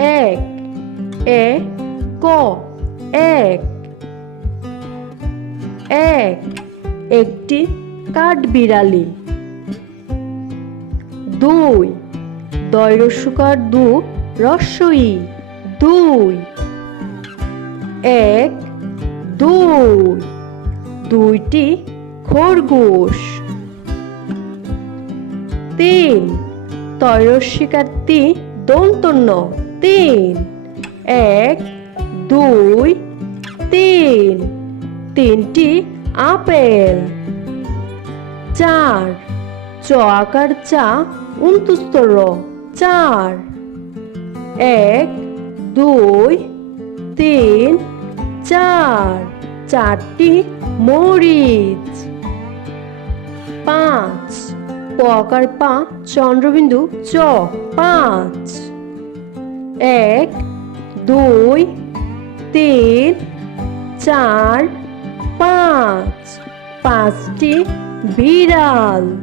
এক, এ ক এক। এক, একটি কাঠবিড়ালি। দুই, দয় রস্যকার দু রস্যই দুই। এক, দুই, দুইটি খরগোশ। তিন, তয় রস্যিকার তি দন্ত ন তিন। এক, দুই, তিন, তিনটি আপেল। চার, চ আকার চা উন্তুস্তর চার। এক, দুই, তিন, চার, চারটি মরিচ। পাঁচ, প আকার পা চন্দ্রবিন্দু চ পাঁচ। এক, দুই, তিন, চার, পাঁচ, পাঁচটি বিড়াল।